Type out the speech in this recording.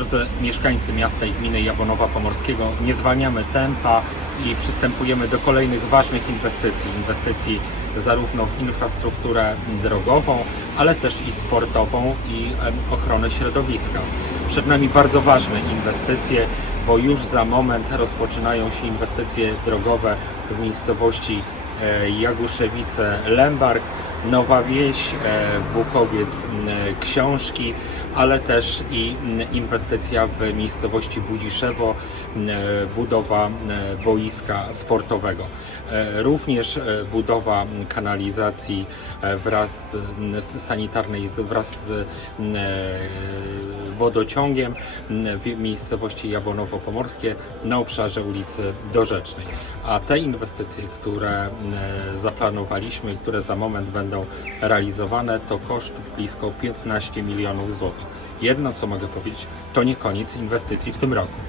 Drodzy mieszkańcy miasta i gminy Jabłonowa Pomorskiego, nie zwalniamy tempa i przystępujemy do kolejnych ważnych inwestycji. Inwestycji zarówno w infrastrukturę drogową, ale też i sportową i ochronę środowiska. Przed nami bardzo ważne inwestycje, bo już za moment rozpoczynają się inwestycje drogowe w miejscowości e, Jaguszewice, Lębark, Nowa Wieś, e, Bukowiec, Książki, ale też i inwestycja w miejscowości Budziszewo, budowa boiska sportowego. E, Również e, budowa kanalizacji wraz z sanitarnej wraz z wodociągiem w miejscowości Jabłonowo-Pomorskie na obszarze ulicy Dorzecznej. A te inwestycje, które m, zaplanowaliśmy i które za moment będą realizowane, to koszt blisko 15 milionów złotych. Jedno, co mogę powiedzieć, to nie koniec inwestycji w tym roku.